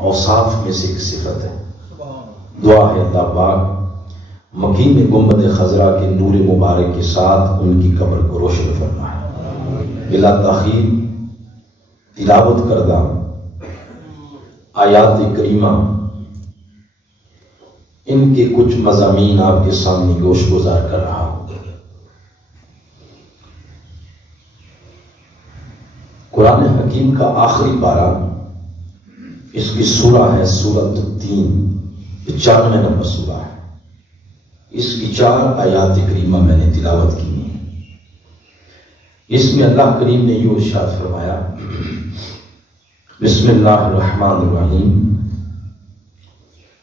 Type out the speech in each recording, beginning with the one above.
اوصاف میں سے ایک صفت ہے۔ دعا ہے اللہ پاک مکین گنبد خضرا کے نور مبارک کے ساتھ ان کی قبر کو روشن فرمائے۔ بلا تاخیر تلاوت کردہ آیات کریمہ ان کے کچھ مضامین آپ کے سامنے گوش گزار کر رہا ہوں۔ قرآن حکیم کا آخری پارہ، اس کی سورہ ہے سورۃ التین، 95 نمبر سورہ ہے۔ اس کی 4 آیات کریمہ میں نے تلاوت کی ہیں۔ اس میں اللہ کریم نے یہ ارشاد فرمایا، بسم اللہ الرحمن الرحیم،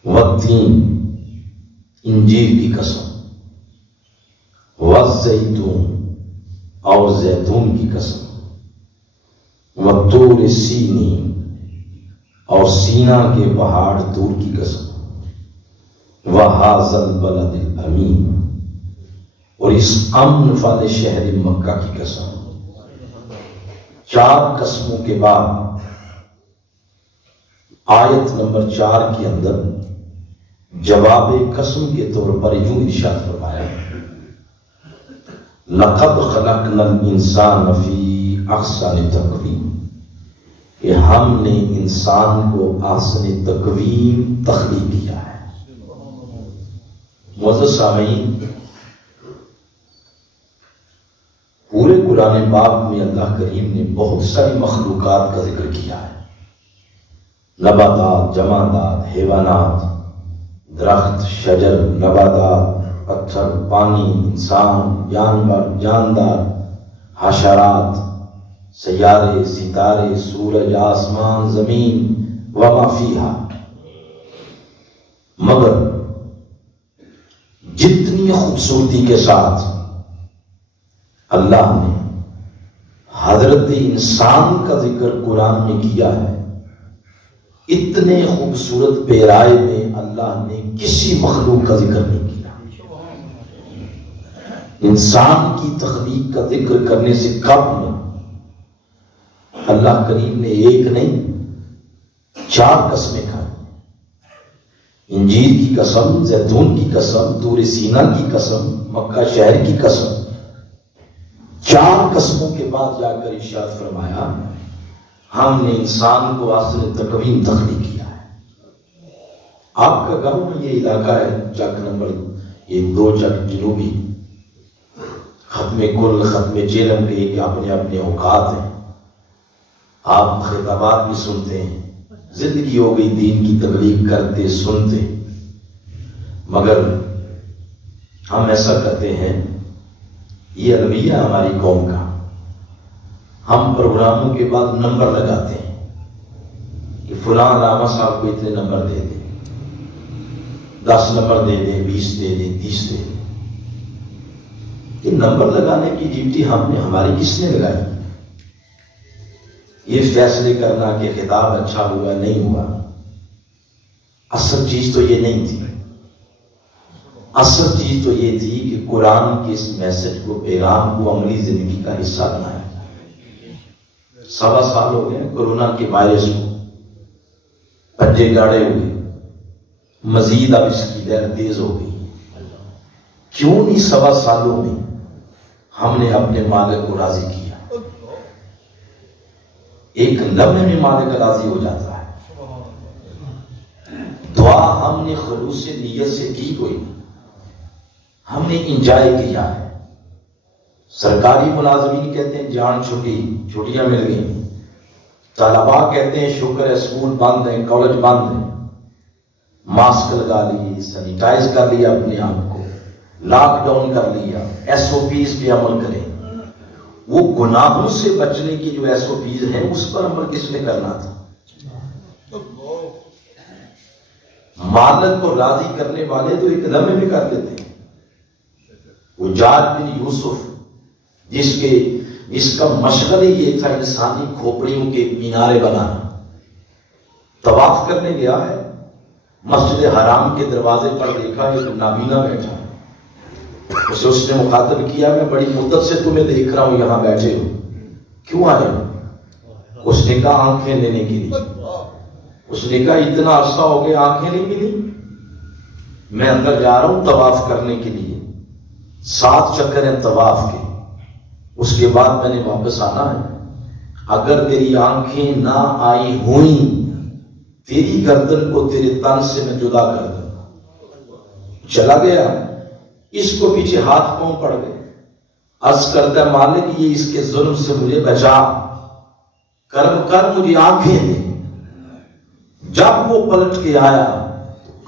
والتین، انجیر کی قسم، والزیتون، اور زیتون کی قسم، والطور سینین، اور سینا کے پہاڑ طور کی قسم، وَهَذَا الْبَلَدِ الْأَمِينِ، اور اس امن والے شہر مکہ کی قسم۔ 4 قسموں کے بعد آیت نمبر 4 کے اندر جواب قسم کے طور پر یوں ارشاد فرمایا، لَقَدْ خَلَقْنَا الْإِنسَانَ فِي أَحْسَنِ تَقْوِيمٍ، کہ ہم نے انسان کو احسن تقویم تخلیق کیا ہے۔ معزز سامعین، پورے قرآن پاک میں اللہ کریم نے بہت ساری مخلوقات کا ذکر کیا ہے، نباتات، جمادات، حیوانات، درخت، شجر، نباتات، پتھر، پانی، انسان، جانور، جاندار، حشرات، سیارے، ستارے، سورج، آسمان، زمین، وما فیہا۔ مگر جتنی خوبصورتی کے ساتھ اللہ نے حضرت انسان کا ذکر قرآن میں کیا ہے، اتنے خوبصورت پیرائے میں اللہ نے کسی مخلوق کا ذکر نہیں کیا۔ انسان کی تخلیق کا ذکر کرنے سے قبل اللہ کریم نے ایک نہیں 4 قسمیں کھائیں، انجیر کی قسم، زیتون کی قسم، طور سینا کی قسم، مکہ شہر کی قسم۔ 4 قسموں کے بعد جا کر ارشاد فرمایا، ہم نے انسان کو احسن تقویم تخلیق کیا ہے۔ آپ کا گاؤں میں یہ علاقہ ہے چک نمبر 2 چک جنوبی، ختم کل، ختم جیلم کے اپنے اپنے اوقات ہیں، آپ خطابات بھی سنتے ہیں، زندگی ہو گئی دین کی تبلیغ کرتے سنتے، مگر ہم ایسا کرتے ہیں، یہ المیہ ہماری قوم کا، ہم پروگراموں کے بعد نمبر لگاتے ہیں کہ فلاں علامہ صاحب کو اتنے نمبر دے دیں، 10 نمبر دے دیں، 20 دے دیں، 30 دے دیں۔ یہ نمبر لگانے کی ڈیوٹی ہماری کس نے لگائی؟ یہ فیصلے کرنا کہ خطاب اچھا ہوا نہیں ہوا، اصل چیز تو یہ نہیں تھی۔ اصل چیز تو یہ تھی کہ قرآن کے اس میسج کو، پیغام کو عملی زندگی کا حصہ بنایا جائے۔ 1.25 سال ہو گئے کورونا کے وائرس کو، پنجے گاڑے ہوئے، مزید اب اس کی لہر تیز ہو گئی۔ کیوں نہیں 1.25 سالوں میں ہم نے اپنے مالک کو راضی کیا؟ ایک لمحے میں مالک راضی ہو جاتا ہے۔ دعا ہم نے خلوص نیت سے کی کوئی، ہم نے انجوائے کیا ہے۔ سرکاری ملازمین کہتے ہیں جان چھٹی، چھٹیاں مل گئی، طلباء کہتے ہیں شکر ہے اسکول بند ہیں، کالج بند ہیں، ماسک لگا لیے، سینیٹائز کر لیا اپنے آپ کو، لاک ڈاؤن کر لیا، SOPs پہ عمل کریں۔ وہ گناہوں سے بچنے کی جو SOPs ہیں اس پر عمل کس نے کرنا تھا؟ مالک کو راضی کرنے والے تو ایک لمحے میں کر دیتے ہیں۔ حجاج بن یوسف جس کا مشغلہ یہ تھا انسانی کھوپڑیوں کے مینارے بنانا، طواف کرنے گیا ہے، مسجد حرام کے دروازے پر دیکھا ایک نابینا بیٹھا ہے، اسے اس نے مخاطب کیا، میں بڑی مدت سے تمہیں دیکھ رہا ہوں یہاں بیٹھے ہو، کیوں آئے ہو؟ اس نے کہا آنکھیں لینے کے لیے۔ اس نے کہا اتنا عرصہ ہو گیا آنکھیں نہیں ملی، میں اندر جا رہا ہوں طواف کرنے کے لیے، 7 چکر ہیں طواف کے، اس کے بعد میں نے واپس آنا ہے، اگر تیری آنکھیں نہ آئی ہوئیں تیری گردن کو تیرے تن سے میں جدا کر دوں گا۔ چلا گیا، اس کو پیچھے ہاتھ پاؤں پڑ گئے، عرض کرتا ہے مالک یہ اس کے ظلم سے مجھے بچا، کرم کر مجھے آنکھیں دے۔ جب وہ پلٹ کے آیا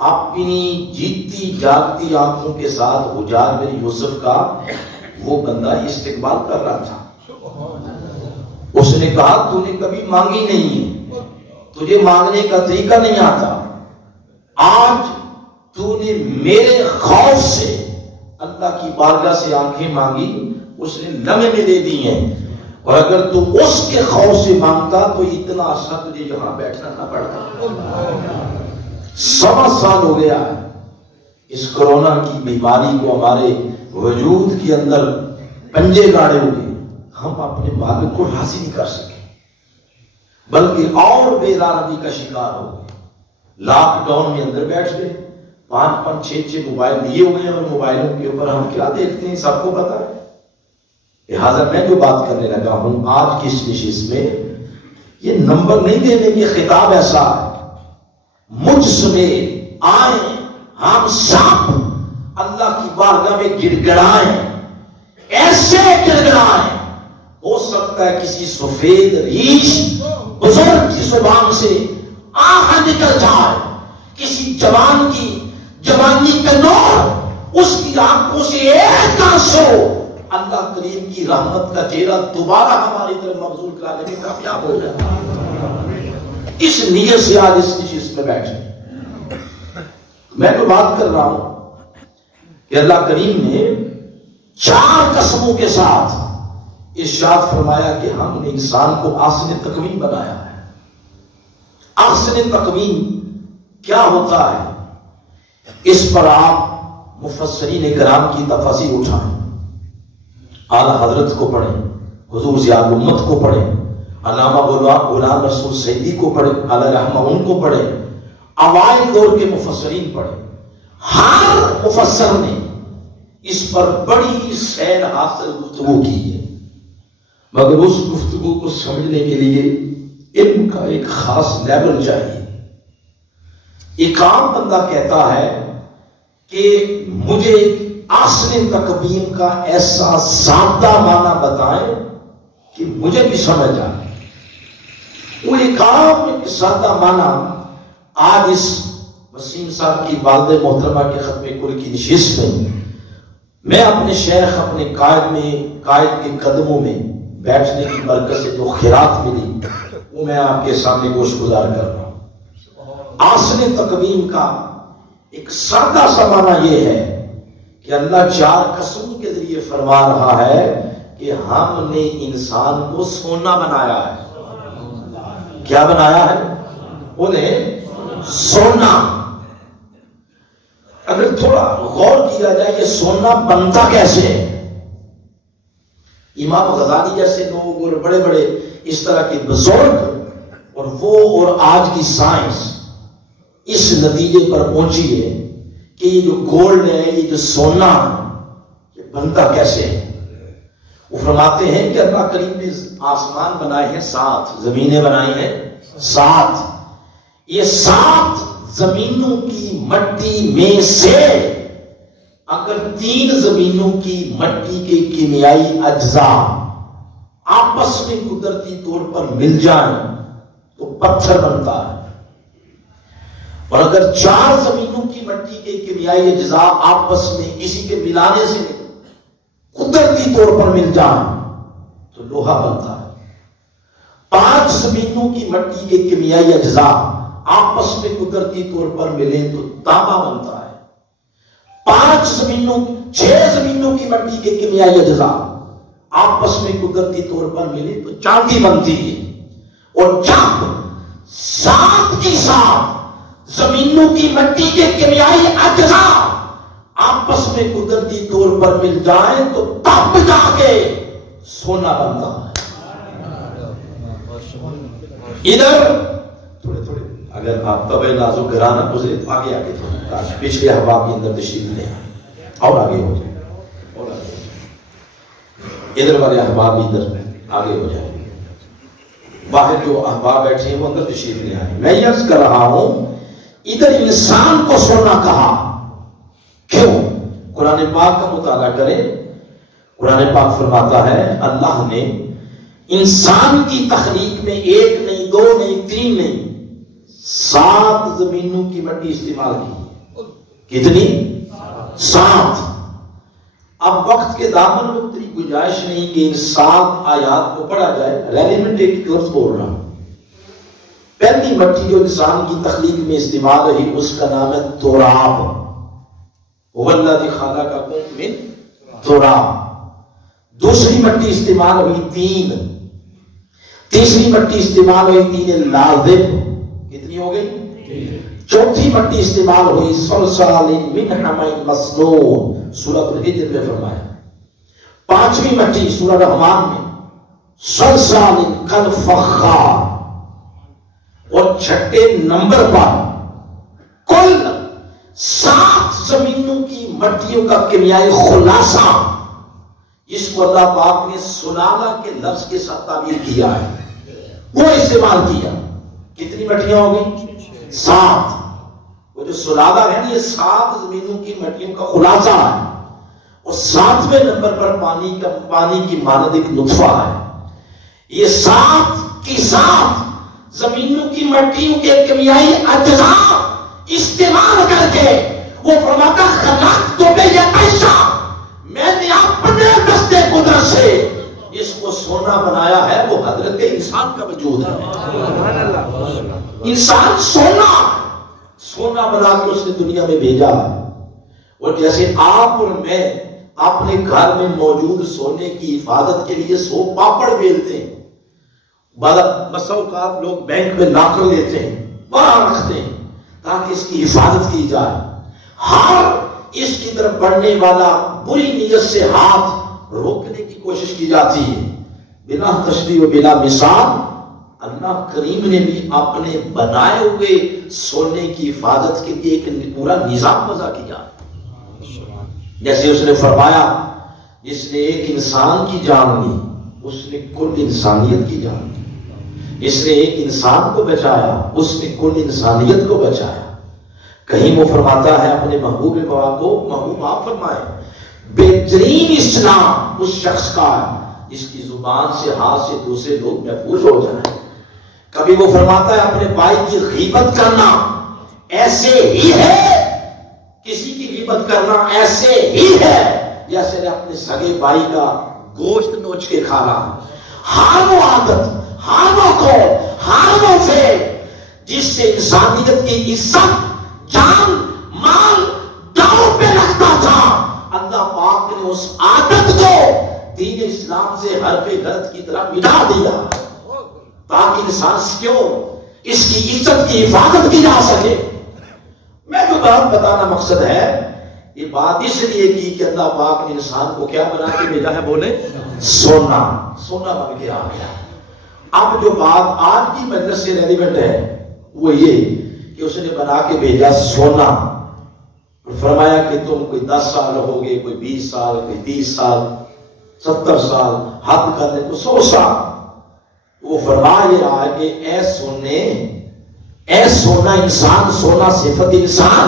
اپنی جیتی جاگتی آنکھوں کے ساتھ حجاج بن یوسف کا وہ بندہ استقبال کر رہا تھا۔ اس نے کہا تو نے کبھی مانگی نہیں ہے، تجھے مانگنے کا طریقہ نہیں آتا، آج تو نے میرے خوف سے اللہ کی بارگاہ سے آنکھیں مانگی، اس نے لمحے میں دے دی ہیں، اور اگر تو اس کے خوف سے مانگتا تو اتنا عرصہ تجھے یہاں بیٹھنا نہ پڑتا۔ 7 سال ہو گیا ہے اس کرونا کی بیماری کو ہمارے وجود کے اندر پنجے گاڑے ہوئے، ہم اپنے مالک کو راضی نہیں کر سکے، بلکہ اور بیزارگی کا شکار ہو گئے۔ لاک ڈاؤن میں اندر بیٹھ گئے، 5 6 موبائل دیے ہوئے ہیں، اور موبائلوں کے اوپر ہم کیا دیکھتے ہیں سب کو پتا ہے۔ لہٰذا میں جو بات کرنے لگا ہوں آج کی اس نشست میں، یہ نمبر نہیں دینے کی خطاب ایسا ہے، مجھ سمیت آئیں ہم سب اللہ کی بارگاہ میں گڑ گڑائیں، ایسے گڑ گڑائیں، ہو سکتا ہے کسی سفید ریش بزرگ کی زبان سے آہ نکل جائے، کسی جوان کی جوانی کا نور اس کی آنکھوں سے ایک آنسو اللہ کریم کی رحمت کا چہرہ دوبارہ ہماری طرف مبذول کرانے میں کامیاب ہو جائے۔ اس نیت سے آج اس نشست میں بیٹھے میں تو بات کر رہا ہوں کہ اللہ کریم نے 4 قسموں کے ساتھ ارشاد فرمایا کہ ہم نے انسان کو احسن تقویم بنایا ہے۔ احسن تقویم کیا ہوتا ہے، اس پر آپ مفسرین کرام کی تفاسیر اٹھائیں، اعلیٰ حضرت کو پڑھیں، حضور ضیاء الامت کو پڑھیں، علامہ غلام رسول سیدی کو پڑھیں، علیہ رحمہ ان کو پڑھیں، اوائل دور کے مفسرین پڑھیں، ہر مفسر نے اس پر بڑی سیر حاصل گفتگو کی ہے، مگر اس گفتگو کو سمجھنے کے لیے علم کا ایک خاص لیول چاہیے۔ ایک عام بندہ کہتا ہے کہ مجھے احسن تقویم کا ایسا سادہ معنی بتائیں کہ مجھے بھی سمجھ آئے۔ وہ ایک عام سادہ معنی آج اس وسیم صاحب کی والد محترمہ کے ختم کل کی نشست میں اپنے شیخ اپنے قائد کے قدموں میں بیٹھنے کی برکت سے جو خیرات ملی وہ میں آپ کے سامنے گوش گزار کر رہا ہوں۔ احسن تقویم کا ایک سادہ سا معنی یہ ہے کہ اللہ 4 قسموں کے ذریعے فرما رہا ہے کہ ہم نے انسان کو سونا بنایا ہے۔ کیا بنایا ہے؟ انہیں سونا۔ اگر تھوڑا غور کیا جائے کہ سونا بنتا کیسے ہے، امام غزالی جیسے لوگ اور بڑے بڑے اس طرح کے بزرگ اور آج کی سائنس اس نتیجے پر پہنچی ہے کہ یہ جو گولڈ ہے، یہ جو سونا ہے، یہ بنتا کیسے ہے۔ وہ فرماتے ہیں کہ اللہ کریم نے آسمان بنائے ہیں 7، زمینیں بنائی ہیں 7، یہ 7 زمینوں کی مٹی میں سے اگر 3 زمینوں کی مٹی کے کیمیائی اجزاء آپس میں قدرتی طور پر مل جائیں تو پتھر بنتا ہے، اور اگر 4 زمینوں کی مٹی کے کیمیائی اجزاء آپس میں کسی کے ملانے سے قدرتی طور پر مل جائیں تو لوہا بنتا ہے۔ 5 زمینوں کی مٹی کے کیمیائی اجزاء آپس میں قدرتی طور پر ملیں تو تانبا بنتا ہے۔ 6 زمینوں کی مٹی کے کیمیائی اجزاء آپس میں قدرتی طور پر ملے تو چاندی بنتی ہے، اور جب 7 کی 7 زمینوں کی مٹی کے کیمیائی اجزاء آپس میں قدرتی طور پر مل جائیں تو تب جا کے سونا بنتا ہے۔ ادھر اگر آپ طبع نازک گھرانہ گزرے آگے آگے تھوڑا پچھلے احباب کے اندر تشریف لے آئے اور آگے ہو جائے، اور آگے ادھر والے احباب ادھر آگے ہو جائے، باہر جو احباب بیٹھے ہیں وہ اندر تشریف لے آئے۔ میں یہ عرض کر رہا ہوں ادھر انسان کو سونا کہا، کیوں؟ قرآن پاک کا مطالعہ کریں، قرآن پاک فرماتا ہے اللہ نے انسان کی تخلیق میں 1 نہیں 2 نہیں 3 نہیں 7 زمینوں کی مٹی استعمال کی۔ کتنی؟ 7۔ اب وقت کے دامن میں اتنی گنجائش نہیں کہ ان 7 آیات کو پڑھا جائے، ریلیونٹ ایک لفظ بول رہا ہوں۔ پہلی مٹی جو انسان کی تخلیق میں استعمال ہوئی اس کا نام ہے تراب، وَالَّذِي خَلَقَكُم مِّن تراب۔ دوسری مٹی استعمال ہوئی طین، تیسری مٹی استعمال ہوئی طین لازب، کتنی ہو گئی؟ چوتھی مٹی استعمال ہوئی صلصال من حمإ مسنون، سورۃ الحجر میں فرمایا۔ پانچویں مٹی سورہ رحمان میں صلصال کالفخار، اور چھٹے نمبر پر کل 7 زمینوں کی مٹیوں کا کیمیائی خلاصہ جس کو اللہ پاک نے سلالہ کے لفظ کے ساتھ تعبیر کیا ہے وہ استعمال کیا۔ کتنی مٹیاں ہو گئی؟ 7۔ وہ جو سلالہ ہے نا یہ 7 زمینوں کی مٹیوں کا خلاصہ ہے، اور 7ویں نمبر پر پانی کی مانند ایک نطفہ ہے۔ یہ 7 کی 7 زمینوں کی مٹیوں کے کیمیائی اجزاء استعمال کر کے وہ فرماتا خلقت بیدیا، میں نے اپنے دستے قدرت سے جس کو سونا بنایا ہے وہ حضرت انسان کا وجود ہے۔ انسان سونا بنا کے اس نے دنیا میں بھیجا ہے، اور جیسے آپ اور میں اپنے گھر میں موجود سونے کی حفاظت کے لیے سو پاپڑ بیلتے ہیں، بسا اوقات لوگ بینک میں لا کر لیتے ہیں، باہر رکھتے ہیں تاکہ اس کی حفاظت کی جائے، ہر اس کی طرف بڑھنے والا بری نیت سے ہاتھ روکنے کی کوشش کی جاتی ہے۔ بلا تشبیہ و بلا مثال اللہ کریم نے بھی اپنے بنائے ہوئے سونے کی حفاظت کے لیے ایک پورا نظام وضع کیا، جیسے اس نے فرمایا جس نے ایک انسان کی جان لی اس نے کل انسانیت کی جان لی، جس نے ایک انسان کو بچایا اس نے کل انسانیت کو بچایا۔ کہیں وہ فرماتا ہے اپنے محبوب پاک کو، محبوب آپ فرمائے بہترین اسلام اس شخص کا ہے جس کی زبان سے ہاتھ سے دوسرے لوگ محفوظ ہو جائیں۔ کبھی وہ فرماتا ہے اپنے بھائی کی غیبت کرنا ایسے ہی ہے، کسی کی غیبت کرنا ایسے ہی ہے جیسے اپنے سگے بھائی کا گوشت نوچ کے کھانا۔ ہر وہ عادت، ہر وہ قول، ہر وہ فعل جس سے انسانیت کی عزت جان مال داؤ پہ لگتا تھا، اللہ پاک نے اس عادت کو دین اسلام سے حرف غلط کی طرح مٹا دیا تاکہ انسان کیوں اس کی عزت کی حفاظت کی جا سکے۔ میں جو بات بتانا مقصد ہے، یہ بات اس لیے کی کہ اللہ پاک نے انسان کو کیا بنا کے بھیجا ہے؟ بولے سونا بن کے آ گیا۔ اب جو بات آج کی مجلس سے ریلیونٹ ہے وہ یہ کہ اس نے بنا کے بھیجا سونا، اور فرمایا کہ تم کوئی 10 سال رہو گے، کوئی 20 سال، کوئی 30 سال، 70 سال، حد کرنے کو 100 سال۔ وہ فرما یہ رہا ہے کہ اے سونا انسان، سونا صفت انسان،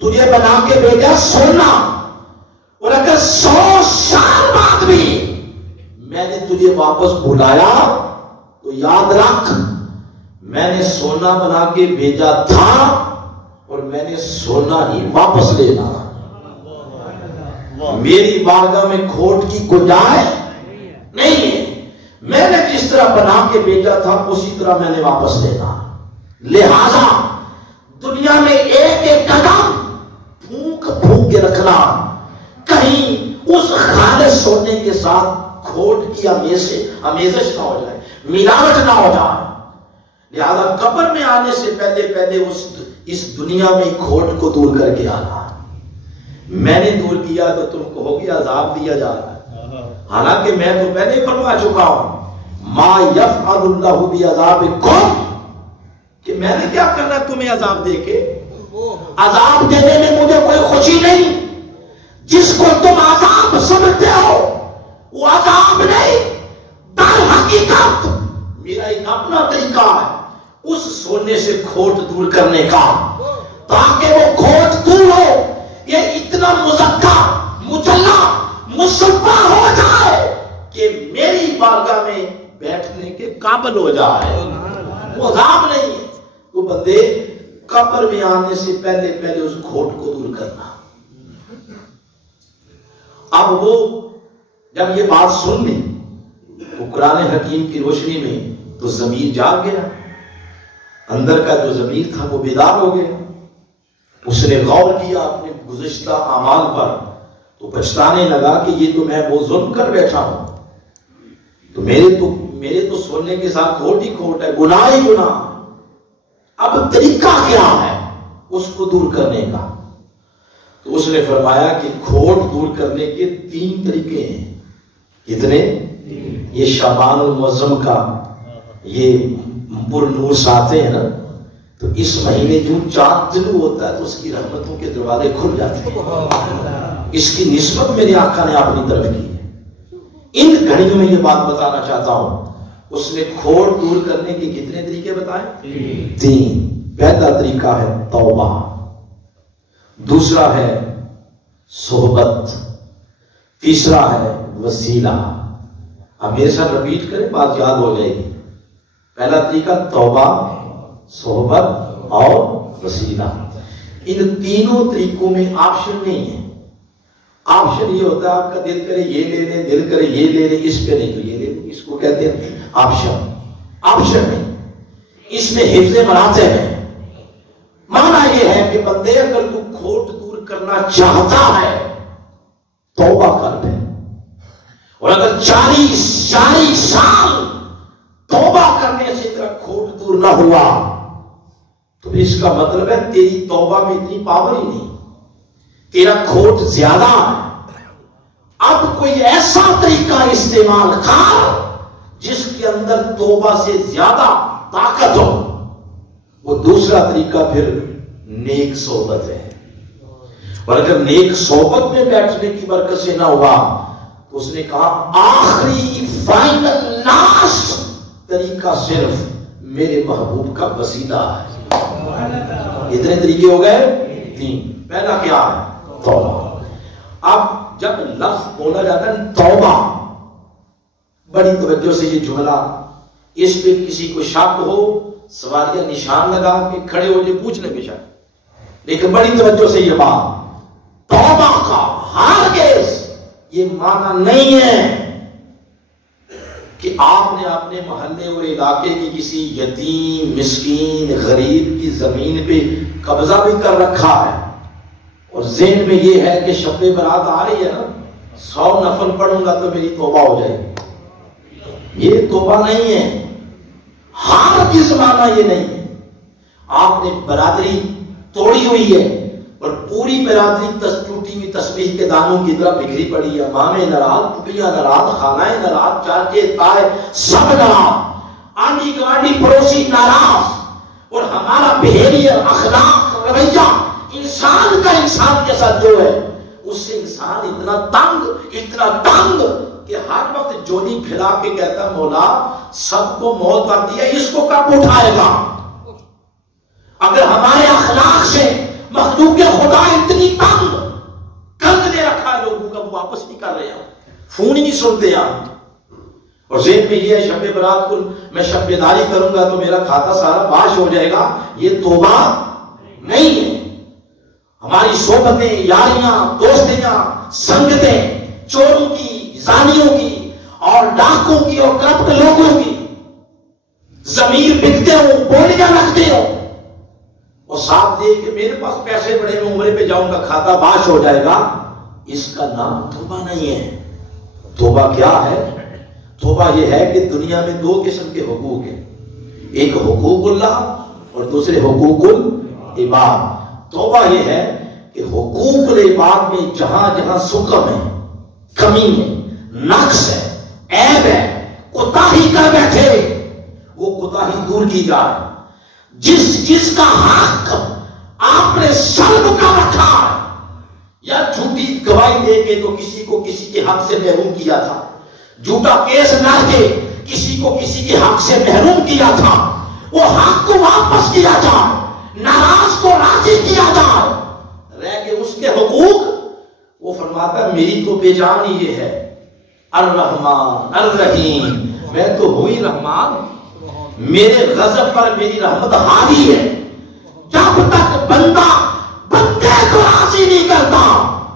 تجھے بنا کے بھیجا سونا، اور اگر 100 سال بعد بھی میں نے تجھے واپس بلایا تو یاد رکھ میں نے سونا بنا کے بھیجا تھا اور میں نے سونا ہی واپس لینا، میری بارگاہ میں کھوٹ کی گنجائش نہیں ہے، میں نے جس طرح بنا کے بھیجا تھا اسی طرح میں نے واپس لینا۔ لہذا دنیا میں ایک ایک قدم پھونک کے رکھنا، کہیں اس خالص سونے کے ساتھ کھوٹ کی آمیزش نہ ہو جائے، ملاوٹ نہ ہو جائے۔ لہذا قبر میں آنے سے پہلے اس دنیا میں کھوٹ کو دور کر کے آنا۔ میں نے دور کیا تو تم کہو گے عذاب دیا جا رہا ہے، حالانکہ میں تو پہلے فرما چکا ہوں ما یفعل اللہ بعذابکم، کہ میں نے کیا کرنا ہے تمہیں عذاب دے کے؟ عذاب دینے میں مجھے کوئی خوشی نہیں. جس کو تم عذاب سمجھتے ہو وہ عذاب نہیں، در حقیقت میرا ایک اپنا طریقہ ہے اس سونے سے کھوٹ دور کرنے کا، تاکہ وہ کھوٹ دور ہو، یہ اتنا مزکا مجلا مصفا ہو جائے کہ میری بارگاہ میں بیٹھنے کے قابل ہو جائے. وہ عذاب نہیں، وہ بندے قبر میں آنے سے پہلے پہلے اس کھوٹ کو دور کرنا. اب وہ جب یہ بات سن لی وہ قرآن حکیم کی روشنی میں تو ضمیر جاگ گیا، اندر کا جو ضمیر تھا وہ بیدار ہو گیا. اس نے غور کیا اپنے گزشتہ اعمال پر تو پچھتانے لگا کہ یہ تو میں وہ ظلم کر بیٹھا ہوں، تو میرے تو سونے کے ساتھ کھوٹ ہی کھوٹ ہے، گناہ ہی گناہ. اب طریقہ کیا ہے اس کو دور کرنے کا؟ تو اس نے فرمایا کہ کھوٹ دور کرنے کے 3 طریقے ہیں. کتنے؟ یہ شعبان المعظم کا یہ پر نور ساتھ ہیں نا، تو اس مہینے جو چاند طلوع ہوتا ہے تو اس کی رحمتوں کے دروازے کھل جاتے ہیں. اس کی نسبت میرے آقا نے اپنی طرف کی ہے. ان گھڑیوں میں یہ بات بتانا چاہتا ہوں، اس نے کھوٹ دور کرنے کے کتنے طریقے بتائے؟ 3. پہلا طریقہ ہے توبہ، دوسرا ہے صحبت، تیسرا ہے وسیلہ. اب میرے ساتھ رپیٹ کریں، بات یاد ہو جائے گی. پہلا طریقہ توبہ، صحبت اور وسیلہ. ان تینوں طریقوں میں آپشن نہیں ہے. آپشن یہ ہوتا ہے آپ کا دل کرے یہ لے لیں، دل کرے یہ لے لیں، اس پہ نہیں تو یہ لے لیں، اس کو کہتے ہیں آپشن. آپشن نہیں، اس میں حفظ مراتب ہے. معنی یہ ہے کہ بندے اگر تو کھوٹ دور کرنا چاہتا ہے توبہ کر دے، اور اگر 40 سال توبہ کرنے سے تیرا کھوٹ دور نہ ہوا تو اس کا مطلب ہے تیری توبہ میں اتنی پاور ہی نہیں، تیرا کھوٹ زیادہ ہے. اب کوئی ایسا طریقہ استعمال کر جس کے اندر توبہ سے زیادہ طاقت ہو. وہ دوسرا طریقہ پھر نیک صحبت ہے. اور اگر نیک صحبت میں بیٹھنے کی برکت سے نہ ہوا تو اس نے کہا آخری فائنل لاسٹ طریقہ صرف میرے محبوب کا وسیلہ ہے. اتنے طریقے ہو گئے 3. پہلا کیا ہے؟ توبہ. اب جب لفظ بولا جاتا ہے توبہ، بڑی توجہ سے یہ جملہ، اس پہ کسی کو شک ہو سوالیہ نشان لگا کے کھڑے ہو جائے پوچھنے پہ شک، لیکن بڑی توجہ سے یہ بات، توبہ کا ہرگز یہ معنی نہیں ہے کہ آپ نے اپنے محلے اور علاقے کی کسی یتیم مسکین غریب کی زمین پہ قبضہ بھی کر رکھا ہے اور ذہن میں یہ ہے کہ شب برات آ رہی ہے نا، 100 نفل پڑھوں گا تو میری توبہ ہو جائے گی. یہ توبہ نہیں ہے. ہرگز معنی یہ نہیں ہے. آپ نے برادری توڑی ہوئی ہے اور پوری برادری ٹوٹی ہوئی تسبیح کے دانوں کی طرح بکھری پڑی ہے. مامے ناراض، پھوپھیاں ناراض، خالائیں ناراض، چاچے تائے سب ناراض، آنٹی گوانٹی پڑوسی ناراض، اور ہمارا بہیویئر، اخلاق، رویہ انسان کا انسان کے ساتھ جو ہے اس سے انسان اتنا تنگ کہ ہر وقت جولی پھیلا کے کہتا مولا سب کو موت آتی ہے، اس کو کب اٹھائے گا؟ اگر ہمارے اخلاق سے مخلوق خدا اتنی تنگ قرض دے رکھا ہے لوگوں کا، وہ واپس نہیں کر رہے ہیں، فون ہی نہیں سنتے آپ، اور ذہن میں یہ ہے شب برات کو میں شب بیداری کروں گا تو میرا کھاتا سارا باش ہو جائے گا. یہ توبہ نہیں ہے. ہماری صحبتیں، یاریاں، دوستیاں، سنگتیں چوروں کی، زانیوں کی اور ڈاکوں کی اور کرپٹ لوگوں کی، ضمیر بکتے ہوں، بولیاں رکھتے ہوں اور ساتھ دے کہ میرے پاس پیسے بڑے میں عمرے پہ جاؤں گا کھاتا باش ہو جائے گا، اس کا نام توبہ نہیں ہے. توبہ کیا ہے؟ توبہ یہ ہے کہ دنیا میں 2 قسم کے حقوق ہیں، ایک حقوق اللہ اور دوسرے حقوق العباد. توبہ یہ ہے کہ حقوق العباد میں جہاں جہاں سقم ہے، کمی ہے، نقص ہے، عیب ہے، کوتاہی کر بیٹھے وہ کوتاہی دور کی جائے. جس کا حق آپ نے سلب کا رکھا یا جھوٹی گواہی دے کے تو کسی کو کسی کے حق سے محروم کیا تھا، جھوٹا کیس نہ کے کسی کو کسی کے حق سے محروم کیا تھا، وہ حق کو واپس کیا جائے، ناراض کو راضی کیا جائے، رہ کے اس کے حقوق وہ فرماتا ہے میری تو پہچان یہ ہے الرحمن الرحیم، میں تو ہوئی رحمان، میرے غضب پر میری رحمت حاوی ہے، جب تک بندہ بندے کو راضی نہیں کرتا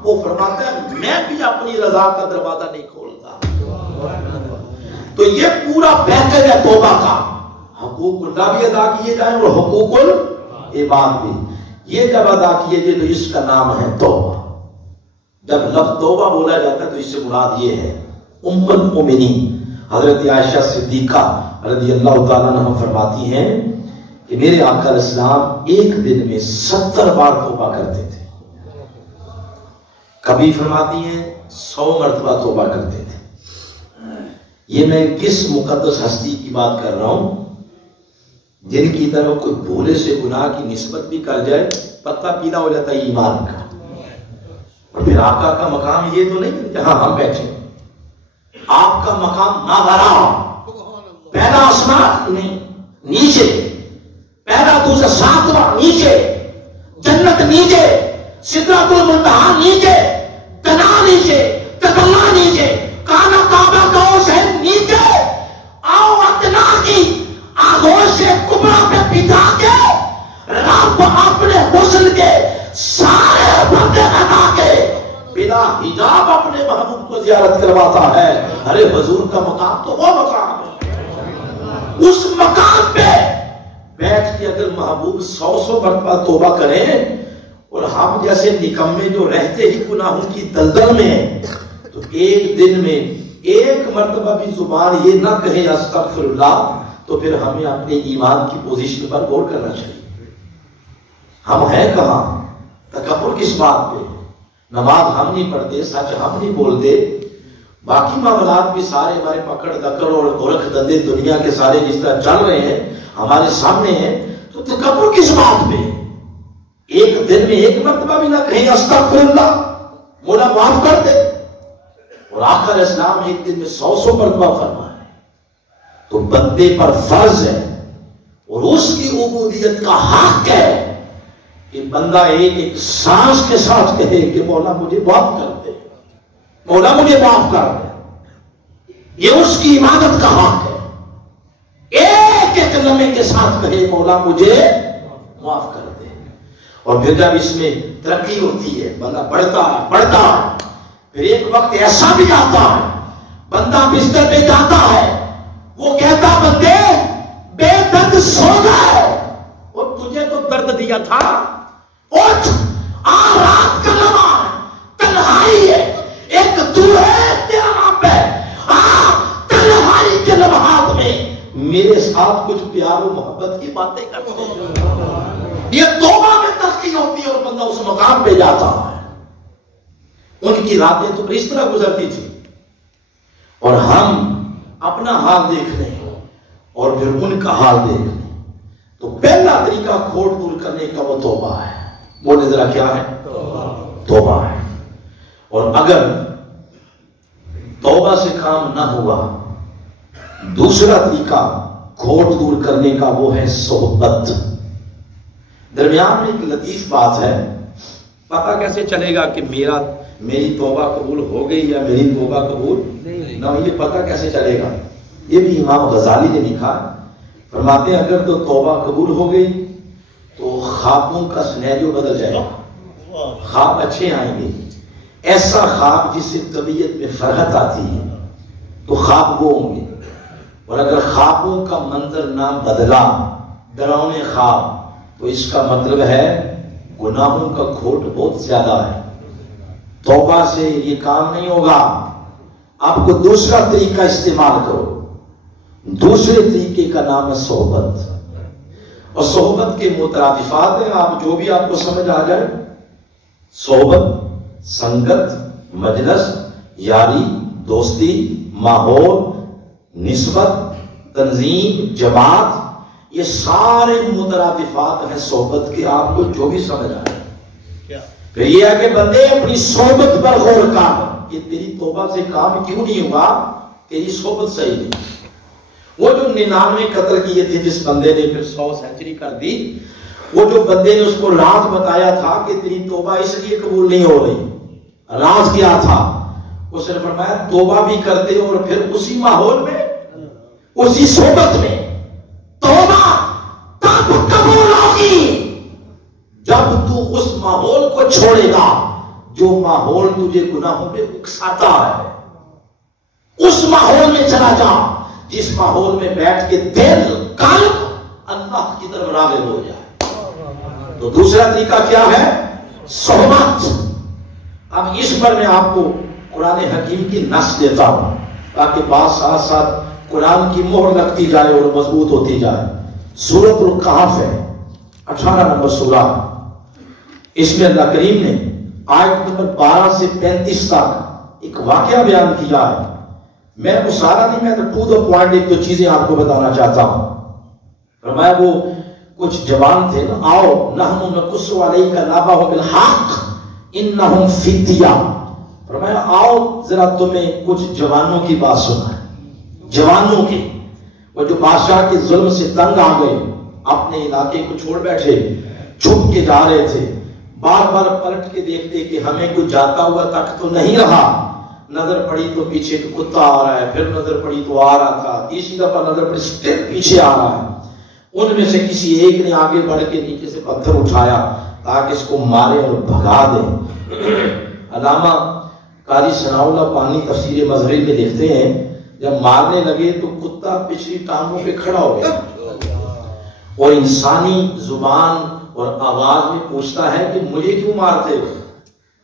وہ فرماتا ہے میں بھی اپنی رضا کا دروازہ نہیں کھولتا۔ تو یہ پورا پیکج ہے توبہ کا، حقوق اللہ بھی ادا کیے جائیں اور حقوق العباد بھی، یہ جب ادا کیے جائے تو اس کا نام ہے توبہ۔ جب لفظ توبہ بولا جاتا ہے تو اس سے مراد یہ ہے ام المؤمنین حضرت عائشہ صدیقہ رضی اللہ تعالیٰ عنہ فرماتی ہیں کہ میرے آقا علیہ السلام ایک دن میں 70 بار توبہ کرتے تھے، کبھی فرماتی ہیں 100 مرتبہ توبہ کرتے تھے۔ یہ میں کس مقدس ہستی کی بات کر رہا ہوں جن کی طرف کوئی بھولے سے گناہ کی نسبت بھی کر جائے پتہ پیلا ہو جاتا ہے ایمان کا، اور پھر آقا کا مقام یہ تو نہیں جہاں ہم بیٹھے، آپ کا مقام ناغرا، پہلا آسمان نہیں نیچے، پہلا دوسرا ساتواں نیچے، جنت نیچے، سدرۃ المنتہا نیچے، تنا نیچے، تدلا نیچے، کانا کعبہ قوسین نیچے، آؤ اتنا کی آغوش کبریٰ پہ بٹھا کے رب اپنے حسن کے سارے پردے ہٹا کے بلا حجاب اپنے محبوب کو زیارت کرواتا ہے۔ ارے حضور کا مقام تو وہ مقام ہے، اس مقام پہ بیٹھ کے اگر محبوب 100 مرتبہ توبہ کریں اور ہم جیسے نکمے جو رہتے ہی گناہوں کی دلدل میں ہیں تو ایک دن میں ایک مرتبہ بھی زبان یہ نہ کہے استغفر اللہ، تو پھر ہمیں اپنے ایمان کی پوزیشن پر غور کرنا چاہیے۔ ہم ہیں کہاں؟ تکبر کس بات پہ؟ نماز ہم نہیں پڑھتے، سچ ہم نہیں بولتے، باقی معاملات بھی سارے ہمارے پکڑ دکڑ اور گورکھ دندے دنیا کے سارے جس طرح چل رہے ہیں ہمارے سامنے ہیں، تو تکبر کس بات پہ؟ ایک دن میں ایک مرتبہ بھی نہ کہیں استغفر اللہ، مولا معاف کر دے، اور آقا علیہ السلام ایک دن میں 100 مرتبہ فرمائے، تو بندے پر فرض ہے اور اس کی عبودیت کا حق ہے کہ بندہ ایک ایک سانس کے ساتھ کہے کہ مولا مجھے معاف کر دے، مولا مجھے معاف کر دے، یہ اس کی عبادت کا حق ہے، ایک ایک لمحے کے ساتھ کہے مولا مجھے معاف کر دے۔ اور پھر جب اس میں ترقی ہوتی ہے بندہ بڑھتا ہے، پھر ایک وقت ایسا بھی آتا ہے بندہ بستر پہ جاتا ہے، وہ کہتا بندے بے درد سو گئے اور تجھے تو درد دیا تھا، اٹھ آ رات کا لمحہ تنہائی ہے، ایک تو ہے تیرا رب ہے، تنہائی کے لمحات میں میرے ساتھ کچھ پیار و محبت کی باتیں کرتے ہیں۔ یہ توبہ میں ترقی ہوتی ہے اور بندہ اس مقام پہ جاتا ہے۔ ان کی راتیں تو اس طرح گزرتی تھی اور ہم اپنا حال دیکھ رہے ہیں اور پھر ان کا حال دیکھ رہے ہیں، تو پہلا طریقہ کھوٹ دور کرنے کا وہ توبہ ہے۔ بولے ذرا کیا ہے؟ توبہ ہے۔ اور اگر توبہ سے کام نہ ہوا، دوسرا طریقہ کھوٹ دور کرنے کا وہ ہے صحبت۔ درمیان میں ایک لطیف بات ہے، پتہ کیسے چلے گا کہ میری توبہ قبول ہو گئی یا میری توبہ قبول نہ، یہ پتہ کیسے چلے گا؟ یہ بھی امام غزالی نے لکھا، فرماتے ہیں اگر تو توبہ قبول ہو گئی تو خوابوں کا سینیریو بدل جائے گا، خواب اچھے آئیں گے، ایسا خواب جس سے طبیعت میں فرحت آتی ہے تو خواب وہ ہوں گے، اور اگر خوابوں کا منظر نہ بدلا، ڈراؤنے خواب، تو اس کا مطلب ہے گناہوں کا کھوٹ بہت زیادہ ہے، توبہ سے یہ کام نہیں ہوگا۔ آپ کو دوسرا طریقہ استعمال کرو، دوسرے طریقے کا نام ہے صحبت، اور صحبت کے مترادفات ہیں، آپ جو بھی آپ کو سمجھ آ جائے، صحبت، سنگت، مجلس، یاری، دوستی، ماحول، نسبت، تنظیم، جماعت، یہ سارے مترادفات ہیں صحبت کے، آپ کو جو بھی سمجھ آئے۔ پھر یہ ہے کہ بندے اپنی صحبت پر غور کر، کہ تیری توبہ سے کام کیوں نہیں ہوا، تیری صحبت صحیح نہیں۔ وہ جو 99 قتل کیے تھے جس بندے نے پھر 100 سینچری کر دی، وہ جو بندے نے اس کو راز بتایا تھا کہ تیری توبہ اس لیے قبول نہیں ہو رہی، راز کیا تھا؟ اس نے فرمایا توبہ بھی کرتے اور پھر اسی ماحول میں، اسی صحبت میں۔ توبہ تب قبول ہوگی جب تو اس ماحول کو چھوڑے گا جو ماحول تجھے گناہوں میں اکساتا ہے۔ اس ماحول میں چلا جا جس ماحول میں بیٹھ کے دل قلب اللہ کی طرف راغب ہو جائے۔ تو دوسرا طریقہ کیا ہے؟ صحبت۔ اب اس پر میں آپ کو قرآن حکیم کی نص دیتا ہوں تاکہ بات ساتھ ساتھ قرآن کی مہر لگتی جائے اور مضبوط ہوتی جائے۔ سورۃ الکہف ہے، 18 نمبر سورہ۔ اس میں اللہ کریم نے آیت نمبر 12 سے 35 تک ایک واقعہ بیان کیا ہے۔ میں وہ سارا نہیں، میں تو ٹو دا پوائنٹ ایک دو چیزیں آپ کو بتانا چاہتا ہوں۔ فرمایا وہ کچھ جوان تھے نا، آؤ نحن نقص علیک نبأہم بالحق انہم فتیہ۔ فرمایا آؤ ذرا تمہیں کچھ جوانوں کی بات سنائیں، جوانوں کی، وہ جو بادشاہ کے ظلم سے تنگ آ گئے، اپنے علاقے کو چھوڑ بیٹھے، چھپ کے جا رہے تھے، بار بار پلٹ کے دیکھتے کہ ہمیں کوئی جاتا ہوا تک تو نہیں رہا، نظر پڑی تو پیچھے کتا آ رہا ہے، پھر نظر پڑی تو آ رہا تھا، تیسری دفعہ نظر پڑی اسٹیپ پیچھے آ رہا ہے۔ ان میں سے کسی ایک نے آگے بڑھ کے نیچے سے پتھر اٹھایا تاکہ اس کو مارے اور بھگا دیں۔ علامہ قاری ثناء اللہ پانی تفسیر مظہری میں لکھتے ہیں جب مارنے لگے تو کتا پچھلی ٹانگوں پہ کھڑا ہو گیا اور انسانی زبان اور آواز میں پوچھتا ہے کہ مجھے کیوں مارتے ہو،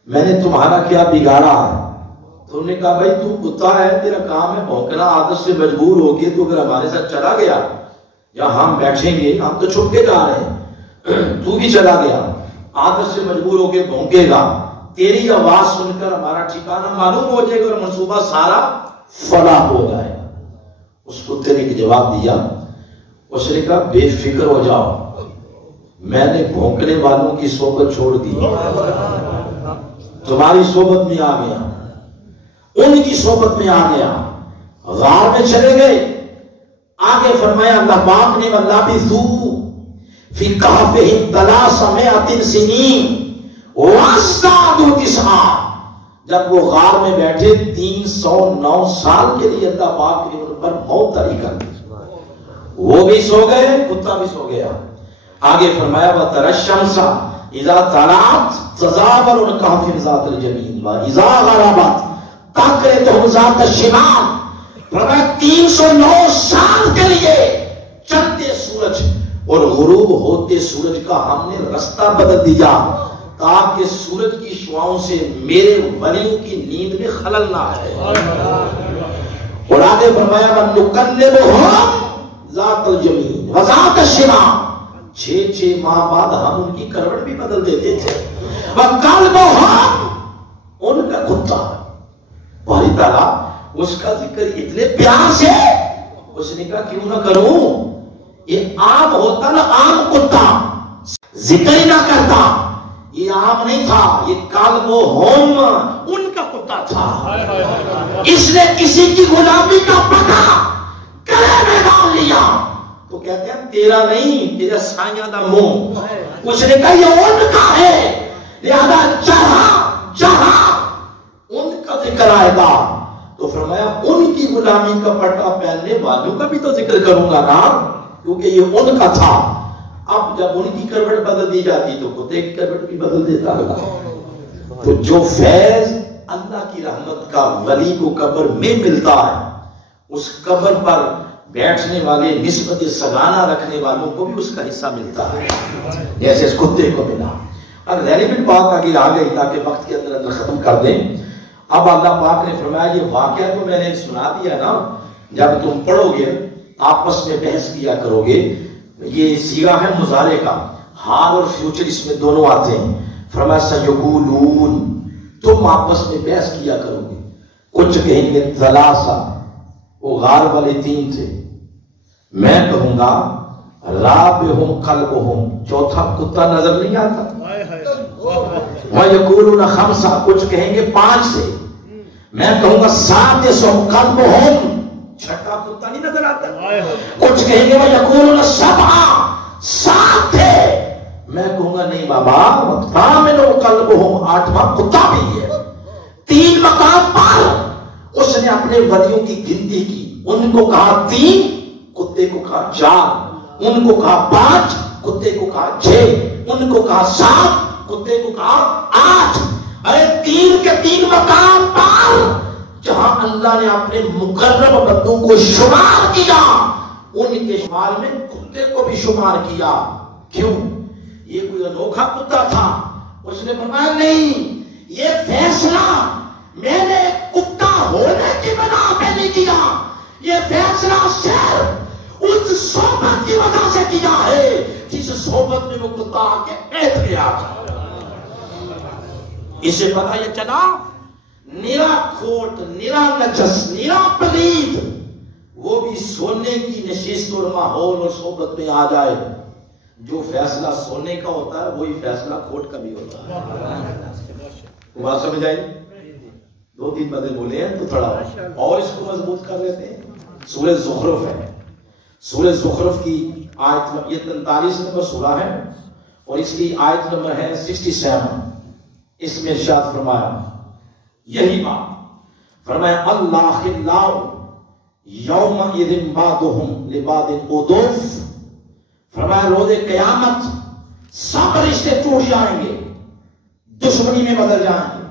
میں نے تمہارا کیا بگاڑا ہے؟ تو انہوں نے کہا بھائی تو کتا ہے، تیرا کام ہے بھونکنا، عادت سے مجبور ہو کے تو اگر ہمارے ساتھ چلا گیا یا ہم بیٹھیں گے، ہم تو چھپ کے جا رہے ہیں، تو بھی چلا گیا، عادت سے مجبور ہو کے بھونکے گا، تیری آواز سن کر ہمارا ٹھکانہ معلوم ہو جائے گا اور منصوبہ سارا فنا ہو جائے گا۔ اس کتے نے جواب دیا، اس نے کہا بے فکر ہو جاؤ، میں نے بھونکنے والوں کی صحبت چھوڑ دی، تمہاری صحبت میں آ گیا، ان کی صحبت میں آ گیا، غار میں چلے گئے۔ آگے فرمایا اللہ پاک نے وَلَبِثُوا فِي كَهْفِهِمْ ثَلَاثَمِائَةٍ سِنِينَ وَازْدَادُوا تِسْعًا۔ جب وہ غار میں بیٹھے 309 سال کے لیے اللہ پاک نے ان پر موت طاری کر دی، وہ بھی سو گئے، کتا بھی سو گیا۔ آگے فرمایا وَتَرَى الشَّمْسَ إِذَا طَلَعَتْ تَزَاوَرُ عَنْ كَهْفِهِمْ ذَاتَ الْيَمِينِ وَإِذَا غَرَبَتْ تَقْرِضُهُمْ ذَاتَ الشِّمَالِ۔ فرمایا 309 سال کے لیے چڑھتے سورج اور غروب ہوتے سورج کا ہم نے رستہ بدل دیا تاکہ سورج کی شعاؤں سے میرے ولیوں کی نیند میں خلل نہ آئے۔ اور آگے فرمایا وَنُقَلِّبُهُمْ ذَاتَ الْيَمِينِ وَذَاتَ الشِّمَالِ، 6 ماہ بعد ہم ان کی کروٹ بھی بدل دیتے تھے۔ وَقَلْبُهُمْ، ان کا کتا، باری تعالیٰ اس کا ذکر اتنے پیار سے، اس نے کہا کیوں نہ کروں، یہ عام ہوتا نا، عام کتا ذکر ہی نہ کرتا، یہ عام نہیں تھا، یہ قلبہم ان کا کتا تھا۔ اس نے کسی کی غلامی کا پتہ گلے میں ڈال لیا تو کہتے ہیں تیرا نہیں، تیرا سائیاں دا منہ۔ اس نے کہا یہ ان کا ہے، لہذا جہاں ان کا ذکر آئے گا تو فرمایا ان کی غلامی کا پٹا پہننے والوں کا بھی تو ذکر کروں گا نا، کیونکہ یہ ان کا تھا۔ اب جب ان کی کروٹ بدل دی جاتی تو کتے کی کروٹ بھی بدل دیتا اللہ۔ تو جو فیض اللہ کی رحمت کا ولی کو قبر میں ملتا ہے، اس قبر پر بیٹھنے والے نسبت سگانہ رکھنے والوں کو بھی اس کا حصہ ملتا ہے، جیسے اس کتے کو ملا۔ اب ریلیونٹ بات آگے آ گئی تاکہ وقت کے اندر ختم کر دیں۔ اب اللہ پاک نے فرمایا یہ واقعہ تو میں نے سنا دیا نا، جب تم پڑھو گے آپس میں بحث کیا کرو گے، یہ صیغہ ہے مضارع کا، حال اور فیوچر اس میں دونوں آتے ہیں۔ فرمایا سیقولون، تم آپس میں بحث کیا کرو گے، کچھ کہیں گے ثلاثہ، وہ غار والے 3 تھے، میں کہوں گا رابعہم قلبہم، چوتھا کتا نظر نہیں آتا. وَيَقُولُونَ خَمْسَةٌ، کچھ کہیں گے 5 سے، میں کہوں گا سادسہم قلبہم، چھٹا کتا نہیں نظر آتا. کچھ کہیں گے وَيَقُولُونَ سَبْعَةٌ، 7 تھے، میں کہوں گا نہیں بابا وَثَامِنُهُمْ قَلْبُهُمْ، 8واں کتا بھی ہے. 3 مقام پر اس نے اپنے ولیوں کی گنتی کی، ان کو کہا 3، کتے کو کہا 4، ان کو کہا 5، کتے کو کہا 6، ان کو کہا 7، کتے کو کہا 8. ارے 3 کے 3 مقام پر جہاں اللہ نے اپنے مقرب بندوں کو شمار کیا، ان کے شمار میں کتے کو بھی شمار کیا. کیوں؟ یہ کوئی انوکھا کتا تھا؟ اس نے فرمایا نہیں، یہ فیصلہ میں نے کتا ہونے کی بنا پہ نہیں کیا، یہ فیصلہ صرف اس صحبت کی وجہ سے کیا ہے جس صحبت میں وہ کتا آگے بیٹھ گیا تھا. اسے پتا یہ چلا نیرا کھوٹ، نیرا نجس، نیرا پلید وہ بھی سونے کی نشست اور ماحول اور صحبت میں آ جائے. جو فیصلہ سونے کا ہوتا ہے وہی فیصلہ کھوٹ کا بھی ہوتا ہے. بات سمجھ آئی؟ 2-3 باتیں بولے ہیں تو تھوڑا اور اس کو مضبوط کر لیتے ہیں. سورہ زخرف ہے، سورہ زخرف کی آیت، یہ 43 نمبر سورہ ہے اور اس کی آیت نمبر ہے 67. اس میں ارشاد فرمایا یہی بات، فرمایا اللہ خلاؤ یومئذ بعضهم لبعض عدو، فرمایا روز قیامت سب رشتے ٹوٹ جائیں گے، دشمنی میں بدل جائیں گے،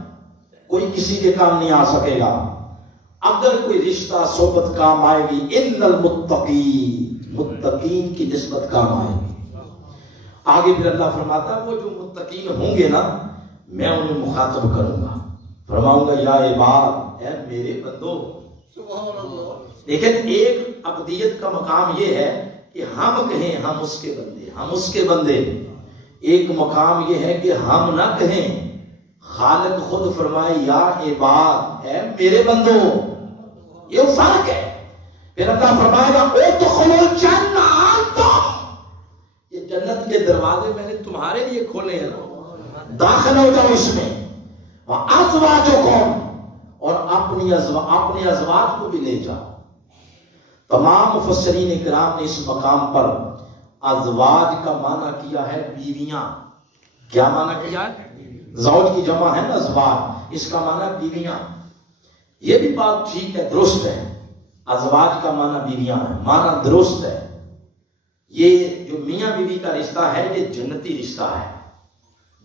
کوئی کسی کے کام نہیں آ سکے گا. اگر کوئی رشتہ صحبت کام آئے گی الا المتقین، متقین کی نسبت کام آئے گی. آگے پھر اللہ فرماتا ہے وہ جو متقین ہوں گے نا میں انہیں مخاطب کروں گا، فرماؤں گا یا عباد، اے میرے بندو. لیکن ایک عبدیت کا مقام یہ ہے کہ ہم کہیں ہم اس کے بندے، ہم اس کے بندے. ایک مقام یہ ہے کہ ہم نہ کہیں، خالق خود فرمائے یا عباد، اے میرے بندو. یہ فرق ہے. پھر اللہ فرمائے گا ادخلوا الجنہ انتم، یہ جنت کے دروازے میں نے تمہارے لیے کھولے ہیں، داخل ہو جاؤ اس میں. وازواجکم، اور اپنی ازواج کو بھی لے جاؤ. تمام مفسرین کرام نے اس مقام پر ازواج کا معنی کیا ہے بیویاں. کیا معنی کیا ہے؟ زوج کی جمع ہے نا ازواج، اس کا معنی بیویاں. یہ بھی بات ٹھیک ہے، درست ہے، ازواج کا معنی بیویاں ہے، معنی درست ہے. یہ جو میاں بیوی کا رشتہ ہے یہ جنتی رشتہ ہے،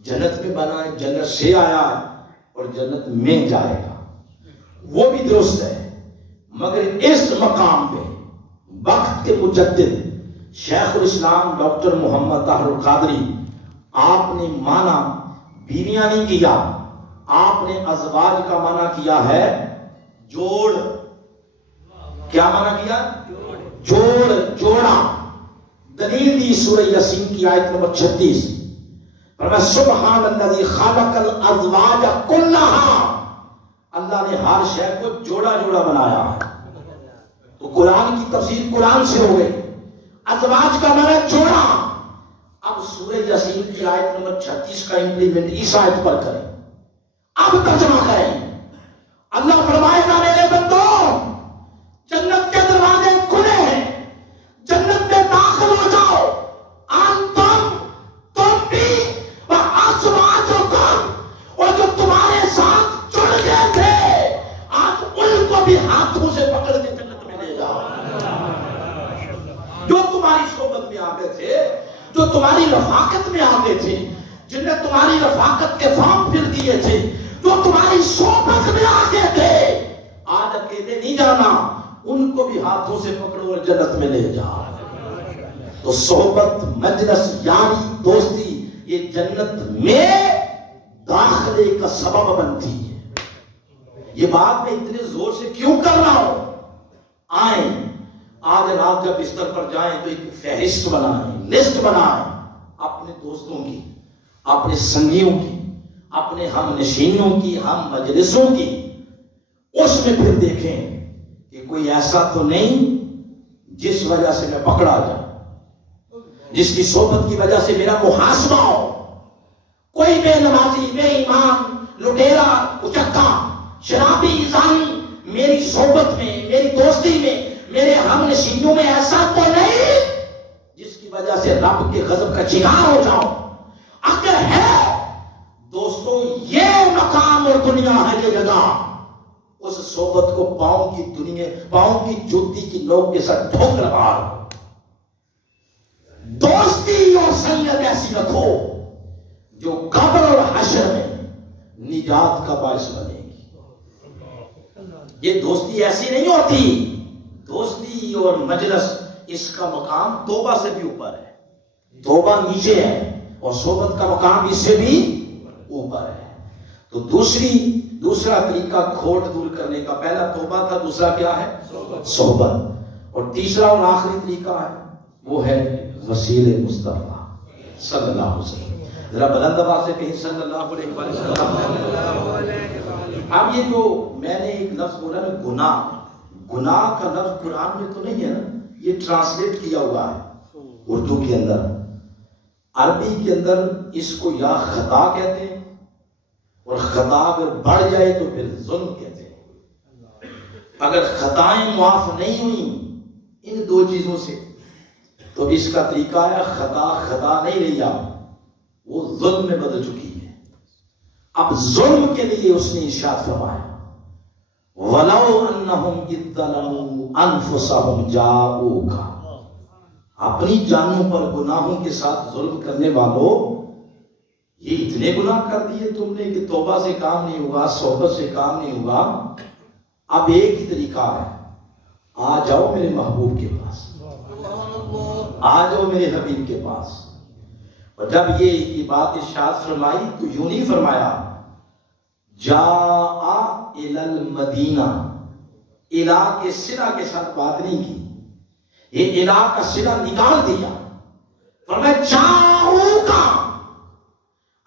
جنت میں بنا ہے، جنت سے آیا ہے اور جنت میں جائے گا، وہ بھی درست ہے. مگر اس مقام پہ وقت کے مجدد شیخ الاسلام ڈاکٹر محمد طاہر القادری، آپ نے معنی بیویاں نہیں کیا، آپ نے ازواج کا معنی کیا ہے جوڑ. کیا معنی کیا؟ جوڑ، جوڑا. دلیل دی سورہ یاسین کی آیت نمبر 36، فرمایا سبحان الذی خلق الازواج کلھا، اللہ نے ہر شے کو جوڑا جوڑا بنایا. تو قرآن کی تفسیر قرآن سے ہو گئی، ازواج کا معنی جوڑا. اب سورہ یاسین کی آیت نمبر 36 کا امپلیمنٹ اس آیت پر کریں، اب ترجمہ کریں. اللہ فرمائے گا میرے بندو جنت کے دروازے کھلے ہیں، جنت میں داخل ہو جاؤ. تم بھی وازواجکم، اور جو تمہارے ساتھ جڑ گئے تھے آج ان کو بھی ہاتھوں سے پکڑ کے جنت میں لے جاؤ. جو تمہاری صحبت میں آگے تھے، جو تمہاری رفاقت میں آگے تھے، جن نے تمہاری رفاقت کے فارم فل کیے تھے، جو تمہاری صحبت میں آگے تھے، آج اکیلے نہیں جانا، ان کو بھی ہاتھوں سے پکڑو اور جنت میں لے جاؤ. تو صحبت، مجلس، یاری، دوستی یہ جنت میں داخلے کا سبب بنتی ہے. یہ بات میں اتنے زور سے کیوں کر رہا ہوں؟ آئیں آج رات جب بستر پر جائیں تو ایک فہرست بنائیں، لسٹ بنائیں اپنے دوستوں کی، اپنے سنگیوں کی، اپنے ہم نشینوں کی، ہم مجلسوں کی. اس میں پھر دیکھیں کہ کوئی ایسا تو نہیں جس وجہ سے میں پکڑا جاؤں. جس کی صحبت کی وجہ سے میرا محاسبہ ہو. کوئی بے نمازی، بے ایمان، لٹیرا، اچکا، شرابی، زانی میری صحبت میں، میری دوستی میں، میرے ہم نشینیوں میں ایسا تو نہیں جس کی وجہ سے رب کے غضب کا شکار ہو جاؤ. اگر ہے دوستوں یہ مقام اور دنیا ہے، یہ جگہ، اس صحبت کو پاؤں کی جوتی کی نوک کے ساتھ ٹھوکر مار. دوستی اور سنگت ایسی رکھو جو قبر اور حشر میں نجات کا باعث بنے گی. یہ دوستی ایسی نہیں ہوتی. دوستی اور مجلس اس کا مقام توبہ سے بھی اوپر ہے. توبہ نیچے ہے اور صحبت کا مقام اس سے بھی اوپر ہے. تو دوسرا طریقہ کھوٹ دور کرنے کا، پہلا توبہ تھا، دوسرا کیا ہے؟ صحبت. اور تیسرا اور آخری طریقہ ہے وہ ہے وسیلے مصطفیٰ صلی اللہ علیہ وسلم. ذرا بلند آواز سے کہیں صلی اللہ علیہ وسلم. اب یہ جو میں نے ایک لفظ بولا نا، گناہ کا لفظ قرآن میں تو نہیں ہے نا، یہ ٹرانسلیٹ کیا ہوا ہے اردو کے اندر. عربی کے اندر اس کو یا خطا کہتے ہیں، اور خطا اگر بڑھ جائے تو پھر ظلم کہتے ہیں. اگر خطائیں معاف نہیں ہوئی ان دو چیزوں سے تو اس کا طریقہ ہے خطا نہیں رہی، وہ ظلم میں بدل چکی ہے. اب ظلم کے لیے اس نے ارشاد فرمایا وَلَوْ أَنَّهُمْ إِذْ ظَلَمُوا أَنفُسَهُمْ جَاءُوكَ. اپنی جانوں پر گناہوں کے ساتھ ظلم کرنے والوں، یہ اتنے گناہ کر دیے تم نے کہ توبہ سے کام نہیں ہوگا، صحبت سے کام نہیں ہوگا. اب ایک ہی طریقہ ہے، آ جاؤ میرے محبوب کے پاس، آ جاؤ میرے حبیب کے پاس. اور جب یہ بات ارشاد فرمائی تو یوں نہیں فرمایا جاء الی المدینہ، الہ کے صلہ کے ساتھ بات نہیں کی، یہ الہ کا صلہ نکال دیا. فرمایا جاؤکا.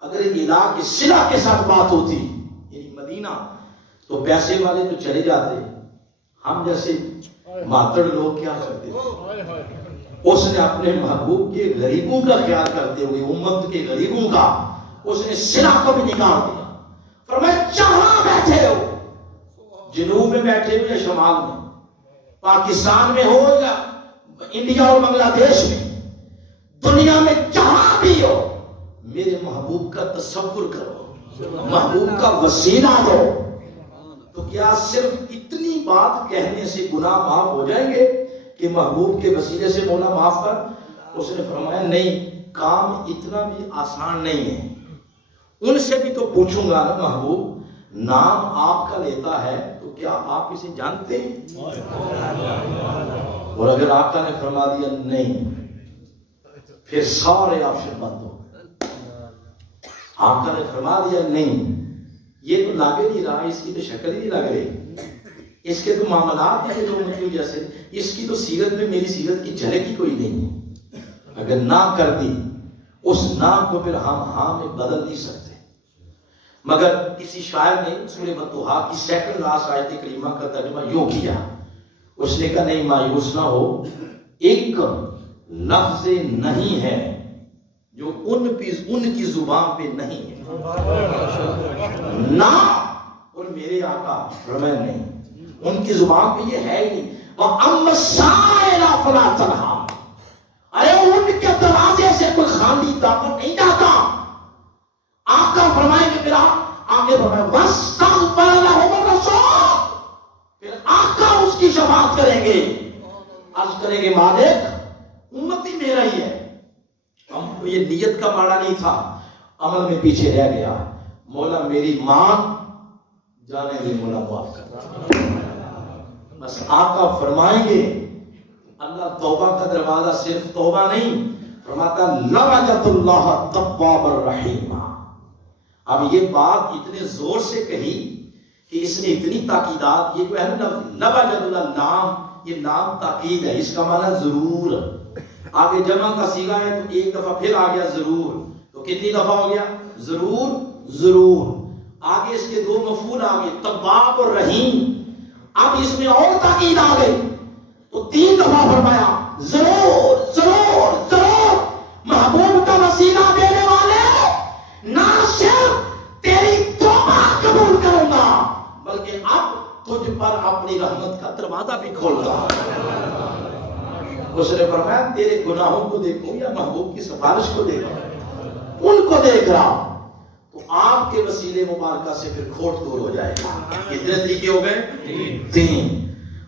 اگر الہ کے صلہ کے ساتھ بات ہوتی یعنی مدینہ تو پیسے والے تو چلے جاتے، ہم جیسے ماتڑ لوگ کیا کرتے تھے. اس نے اپنے محبوب کے غریبوں کا خیال کرتے ہوئے امت کے غریبوں کا اس نے صلہ کو بھی نکال دیا. فرمایا جہاں بیٹھے ہو، جنوب میں بیٹھے ہو یا شمال میں، پاکستان میں ہو یا انڈیا اور بنگلہ دیش میں، دنیا میں جہاں بھی ہو، میرے محبوب کا تصور کرو، محبوب کا وسیلہ دو. تو کیا صرف اتنی بات کہنے سے گناہ معاف ہو جائیں گے کہ محبوب کے وسیلے سے مولا معاف کر؟ اس نے فرمایا نہیں، کام اتنا بھی آسان نہیں ہے. ان سے بھی تو پوچھوں گا نا محبوب، نام آپ کا لیتا ہے تو کیا آپ اسے جانتے ہیں؟ اور اگر آقا نے فرما دیا نہیں، پھر سارے آپشن بند ہو. آقا نے فرما دیا نہیں، یہ تو لاگے نہیں رہا، اس کی تو شکل ہی نہیں لگ رہی، اس کے تو معاملات ہیں جو مجھے جیسے، اس کی تو سیرت میں میری سیرت کی جھلک ہی کوئی نہیں ہے. اگر نہ کر دی، اس نام کو پھر ہم ہاں میں بدل نہیں سکتے. مگر کسی شاعر نے سورہ بطحا کی سیکنڈ لاسٹ آیت کریمہ کا ترجمہ یوں کیا، اس نے کہا نہیں مایوس نہ ہو، ایک لفظ نہیں ہے جو ان کی زبان پہ نہیں ہے. نہ اور میرے آقا فرمائے نہیں، ان کی زبان پہ یہ ہے ہی نہیں. وَأَمَّا السَّائِلَ فَلَا تَنْهَرْ. ارے ان کے دروازے سے کوئی خالی دعوت نہیں جاتا. آقا فرمائیں گے، پھر آگے فرمائیں وَاسْتَغْفَرَ لَهُمُ الرَّسُولُ. پھر آقا اس کی شفاعت کریں گے، عرض کریں گے مالک امتی میرا ہی ہے، ہم کو یہ نیت کا مانا نہیں تھا، عمل میں پیچھے رہ گیا، مولا میری ماں جانے دے، مولا معاف کر. بس آقا فرمائیں گے. اللہ توبہ کا دروازہ صرف توبہ نہیں فرماتا لَوَجَدُ اللَّهَ تَوَّابًا رَحِيمًا. اب یہ بات اتنے زور سے کہی کہ اس نے اتنی تاکیدات، یہ جو ہے نا لَوَجَدُ اللَّهَ، نام، یہ نام تاکید ہے، اس کا معنی ضرور. آگے جمع کا صیغہ ہے تو ایک دفعہ پھر آ گیا ضرور، تو کتنی دفعہ ہو گیا؟ ضرور ضرور. آگے اس کے دو مفعول آ گئے، تواب اور رحیم. اب اس میں اور تاکید آ گئی تو 3 دفعہ فرمایا ضرور ضرور ضرور. تجھ پر اپنی رحمت کا دروازہ بھی کھول رہا ہے۔ اس نے فرمایا تیرے گناہوں کو دیکھو یا محبوب کی سفارش کو دیکھو، ان کو دیکھ رہا تو آپ کے وسیلے مبارکہ سے پھر کھوٹ دور ہو جائے گا۔ کتنے طریقے ہو گئے؟ 3۔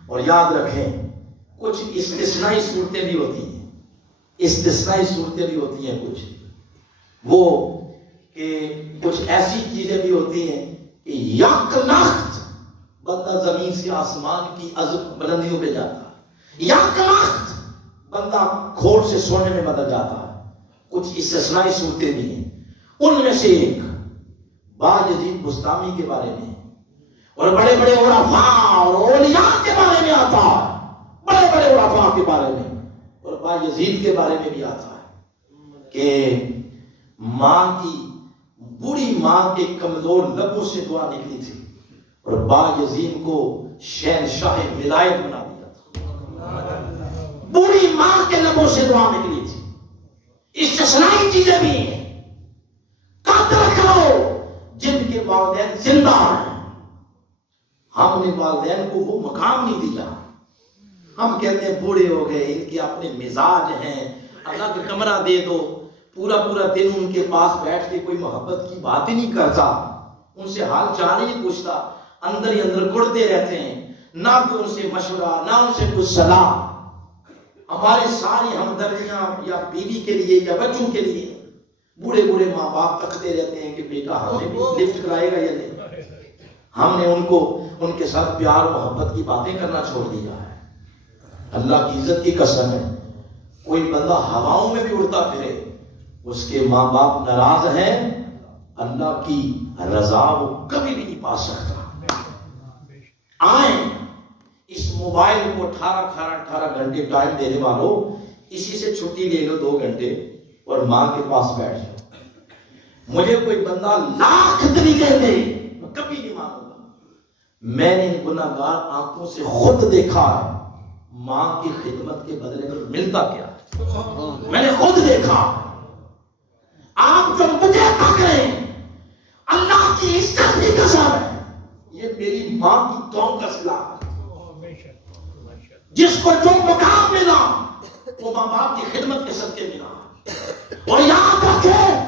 اور یاد رکھیں کچھ استثنائی صورتیں بھی ہوتی ہیں، استثنائی صورتیں بھی ہوتی ہیں کچھ، وہ کہ کچھ ایسی چیزیں بھی ہوتی ہیں کہ یک لخت بندہ زمین سے آسمان کی بلندیوں پہ جاتا ہے، یک لخت بندہ کھوٹ سے سونے میں بدل جاتا ہے۔ کچھ استثنائی صورتیں بھی ہیں، ان میں سے ایک باجزید بستامی کے بارے میں اور بڑے بڑے عرفاء اور اولیاء کے بارے میں آتا ہے، بڑے بڑے عرفاء کے بارے میں اور باجزید کے بارے میں بھی آتا ہے کہ ماں کی، بوڑھی ماں کے کمزور لبوں سے دعا نکلی تھی اور باجزید کو شہنشاہ ولایت بنا دیا تھا۔ بوڑھی ماں کے لبوں سے دعا نکلی تھی۔ استثنائی چیزیں بھی ہیں، قدر کرو جن کے والدین زندہ ہیں۔ ہم نے والدین کو وہ مقام نہیں دیا، ہم کہتے ہیں بوڑھے ہو گئے، ان کے اپنے مزاج ہیں، اللہ کا کمرہ دے دو، پورا پورا دن ان کے پاس بیٹھ کے کوئی محبت کی بات ہی نہیں کرتا، ان سے حال چال ہی نہیں پوچھتا، اندر ہی اندر کڑتے رہتے ہیں، نہ کوئی ان سے مشورہ، نہ ان سے کچھ صلاح۔ ہماری ساری ہمدردیاں یا بیوی کے لیے یا بچوں کے لیے، بوڑھے بوڑھے ماں باپ تکتے رہتے ہیں کہ بیٹا ہمیں بھی لفٹ کرائے گا یا نہیں۔ ہم نے ان کو ان کے ساتھ پیار و محبت کی باتیں کرنا چھوڑ دیا ہے۔ اللہ کی عزت کی قسم ہے، کوئی بندہ ہواؤں میں بھی اڑتا پھرے، اس کے ماں باپ ناراض ہیں، اللہ کی رضا وہ کبھی بھی نہیں پا سکتا۔ آئیں اس موبائل کو 18 گھنٹے ٹائم دینے والوں، اسی سے چھٹی لے لو 2 گھنٹے اور ماں کے پاس بیٹھ جاؤ۔ مجھے کوئی بندہ لاکھ دلیلیں دے میں کبھی نہیں مانوں گا۔ میں نے گناہگار آنکھوں سے خود دیکھا ہے ماں کی خدمت کے بدلے میں ملتا کیا، میں نے خود دیکھا۔ آپ جو مجھے تک رہے ہیں، اللہ کی عزت کی قسم ہے، یہ میری ماں کی توم کا صلہ ہے۔ جس کو جو مقام ملا وہ ماں باپ کی خدمت کے صدقے ملا۔ اور یاد رکھیں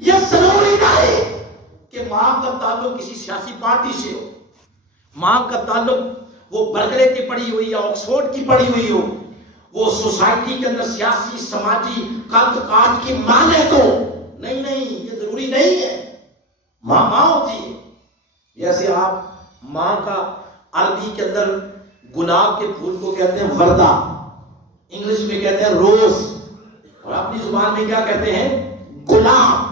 یہ ضروری نہیں کہ ماں کا تعلق کسی سیاسی پارٹی سے ہو، ماں کا تعلق وہ برکلے کی پڑھی ہوئی یا آکسفورڈ کی پڑھی ہوئی ہو، وہ سوسائٹی کے اندر سیاسی سماجی قد کاٹ کی مانے تو نہیں، یہ ضروری نہیں ہے۔ ماں ماں ہوتی ہے۔ جیسے آپ ماں کا عربی کے اندر گلاب کے پھول کو کہتے ہیں وردہ، انگلش میں کہتے ہیں روز، اور اپنی زبان میں کیا کہتے ہیں؟ گلاب۔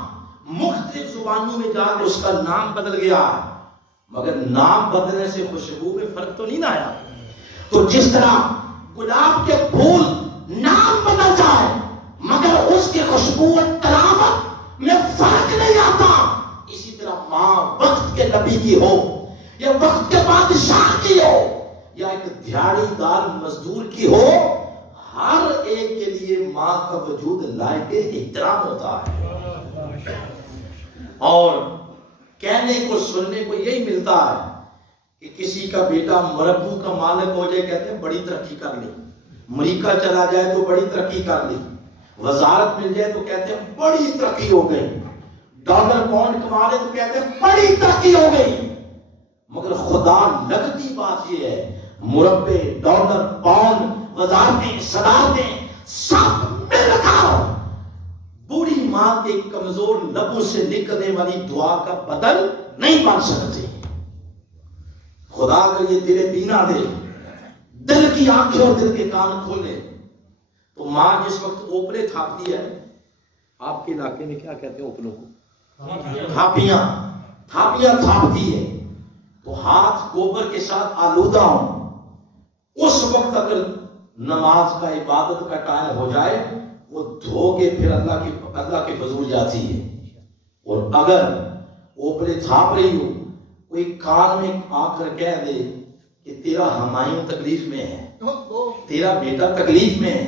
مختلف زبانوں میں جا کے اس کا نام بدل گیا، مگر نام بدلنے سے خوشبو میں فرق تو نہیں آیا۔ تو جس طرح گلاب کے پھول نام بدل جائے مگر اس کی خوشبو اور تراوت میں فرق نہیں آتا، اسی طرح ماں وقت کے نبی کی ہو یا وقت کے بادشاہ کی ہو یا ایک دیہڑی دار مزدور کی ہو، ہر ایک کے لیے ماں کا وجود لائق احترام ہوتا ہے۔ اور کہنے کو سننے کو یہی ملتا ہے کہ کسی کا بیٹا مربو کا مالک ہو جائے، کہتے ہیں بڑی ترقی کر لی، امریکہ چلا جائے تو بڑی ترقی کر لی، وزارت مل جائے تو کہتے ہیں بڑی ترقی ہو گئی، ڈالر پاؤنڈ کما لے تو کہتے ہیں بڑی ترقی ہو گئی۔ مگر خدا لگتی بات یہ ہے، مربے، ڈالر، پاؤنڈ، وزارتیں، صدارتیں سب مل کر بوڑھی ماں کے کمزور لبوں سے نکلنے والی دعا کا بدل نہیں بن سکتے۔ خدا اگر یہ دل بینا دے، دل کی آنکھیں اور دل کے کان کھولے، تو ماں جس وقت اوپرے تھاپتی ہے، آپ کے علاقے میں کیا کہتے ہیں اوپروں کو؟ تھاپیاں تھاپتی ہے، تو ہاتھ گوبر کے ساتھ آلودہ ہوں، اس وقت اگر نماز کا عبادت کا ٹائم ہو جائے وہ دھو کے پھر اللہ کے حضور جاتی ہے۔ اور اگر اوپرے تھاپ رہی ہو، کوئی کان میں آ کر کہہ دے کہ تیرا ہمایوں تکلیف میں ہے، تیرا بیٹا تکلیف میں ہے،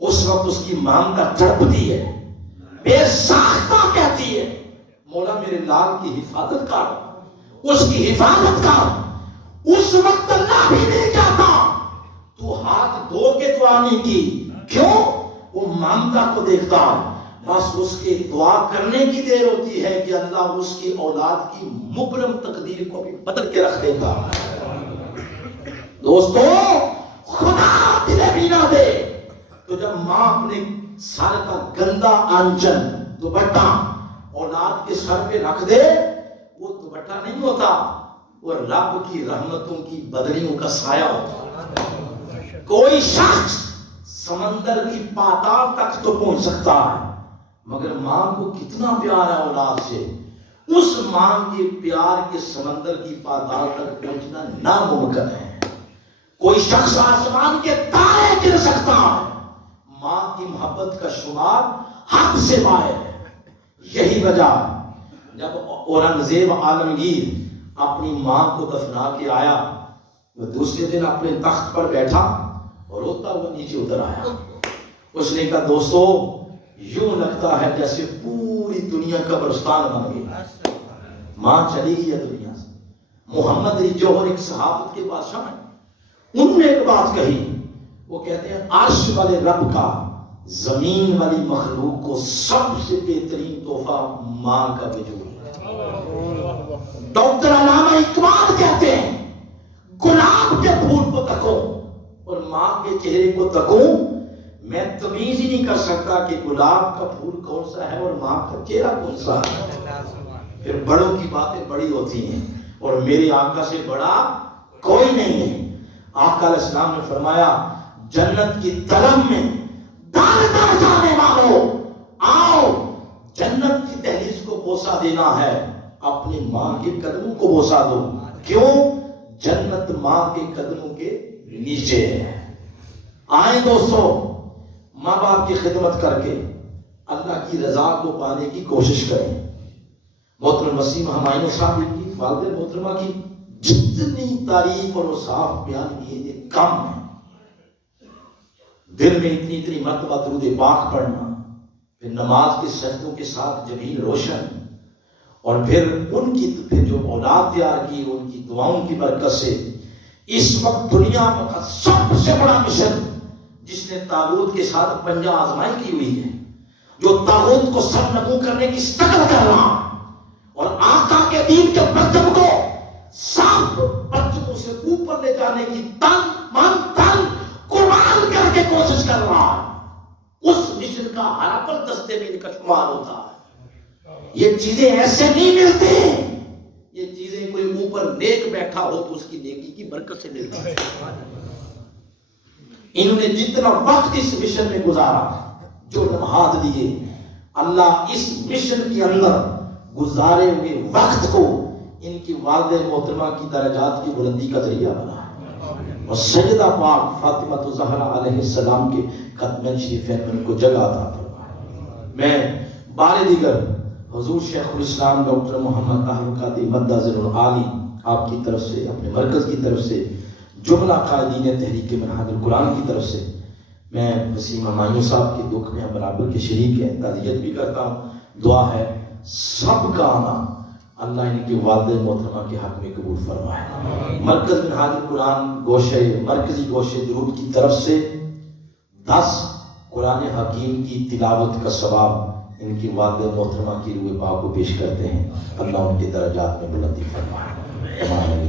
اس وقت اس کی مامتا تڑپتی ہے، بے ساختہ کہتی ہے مولا میرے لال کی حفاظت کر، اس کی حفاظت کر، اس وقت اللہ بھی نہیں چاہتا تو ہاتھ دھو کے دعا نہیں کی. کیوں؟ وہ مامتا کو دیکھتا ہے. بس اس کے دعا کرنے کی دیر ہوتی ہے کہ اللہ اس کی اولاد کی مبرم تقدیر کو بھی بدل کے رکھ دے گا. دوستو خدا دل بھی نہ دے تو جب ماں اپنے سر کا گندا آنچن دوپٹہ اولاد کے سر پہ رکھ دے، وہ دوپٹہ نہیں ہوتا، وہ رب کی رحمتوں کی بدلیوں کا سایہ ہوتا. کوئی شخص سمندر کی پاتال تک تو پہنچ سکتا ہے، مگر ماں کو کتنا پیار ہے اولاد سے، اس ماں کے پیار کے سمندر کی پاتال تک پہنچنا ناممکن ہے. کوئی شخص آسمان کے تارے گر سکتا ہے، ماں کی محبت کا شمار حد سے باہر ہے. یہی وجہ جب اورنگزیب عالمگیر اپنی ماں کو دفنا کے آیا، وہ دوسرے دن اپنے تخت پر بیٹھا اور روتا ہوا نیچے اتر آیا. اس نے کہا دوستو یوں لگتا ہے جیسے پوری دنیا قبرستان بن گئی، ماں چلی گئی ہے دنیا سے. محمد علی جوہر ایک صحابت کے بادشاہ ہیں، انہوں نے ایک بات کہی، وہ کہتے ہیں عرش والے رب کا زمین والی مخلوق کو سب سے بہترین تحفہ ماں کا وجود ہے. ڈاکٹر علامہ اقبال کہتے ہیں گلاب کے پھول کو تکوں اور ماں کے چہرے کو تکوں، میں تمیز ہی نہیں کر سکتا کہ گلاب کا پھول کون سا ہے اور ماں کا چہرہ کون سا ہے. پھر بڑوں کی باتیں بڑی ہوتی ہیں اور میرے آقا سے بڑا کوئی نہیں ہے. آقا علیہ السلام نے فرمایا جنت کی طلب میں دار دار جانے والوں آؤ، جنت کی دہلیز کو بوسہ دینا ہے، اپنی ماں کے قدموں کو بوسہ دو. کیوں؟ جنت ماں کے قدموں کے نیچے ہے. آئیں دوستو ماں باپ کی خدمت کر کے اللہ کی رضا کو پانے کی کوشش کریں. محترم وسیم ہمایوں صاحب کی والدہ محترمہ کی جتنی تعریف اور اوصاف بیان کیے یہ کم ہے. دل میں اتنی مرتبہ درود پاک پڑھنا، پھر نماز کے سجدوں کے ساتھ جبین روشن، اور پھر جو اولاد تیار کی ان کی دعاؤں کی برکت سے اس وقت دنیا کا سب سے بڑا مشن جس نے طاغوت کے ساتھ پنجہ آزمائی کی ہوئی ہے، جو طاغوت کو سرنگوں کرنے کی اسٹرگل کر رہا اور آقا کے دین کے پرچم کو سات پرچموں سے اوپر لے جانے کی تن من تن قربان کر کے کوشش کر رہا ہے، اس مشن کا ہر پل دستے میں ان کا شمار ہوتا ہے. یہ چیزیں ایسے نہیں ملتی، یہ چیزیں کوئی اوپر نیک بیٹھا ہو تو اس کی نیکی کی برکت سے ملتی ہے. انہوں نے جتنا وقت اس مشن میں گزارا، جو لمحات دیے، اللہ اس مشن کے اندر گزارے ہوئے وقت کو ان کی والدہ محترمہ کی درجات کی بلندی کا ذریعہ بنا اور سیدہ پاک فاطمہ الزہرا علیہ السلام کے قدمین شریفین میں ان کو جگہ عطا فرمائے. میں بار دیگر حضور شیخ الاسلام ڈاکٹر محمد طاہر قادری مدظر العالی آپ کی طرف سے، اپنے مرکز کی طرف سے، جملہ قائدین تحریک منہاج القرآن کی طرف سے میں وسیم ہمایوں صاحب کے دکھ میں برابر کے شریک ہے، تعزیت بھی کرتا ہوں. دعا ہے سب کا آنا اللہ ان کی والدہ محترمہ کے حق میں قبول فرمائے. مرکز منہاج القرآن مرکزی گوشے درود کی طرف سے 10 قرآن حکیم کی تلاوت کا ثواب ان کی والدہ محترمہ کی روح پاک کو پیش کرتے ہیں. اللہ ان کے درجات میں بلندی فرمائے.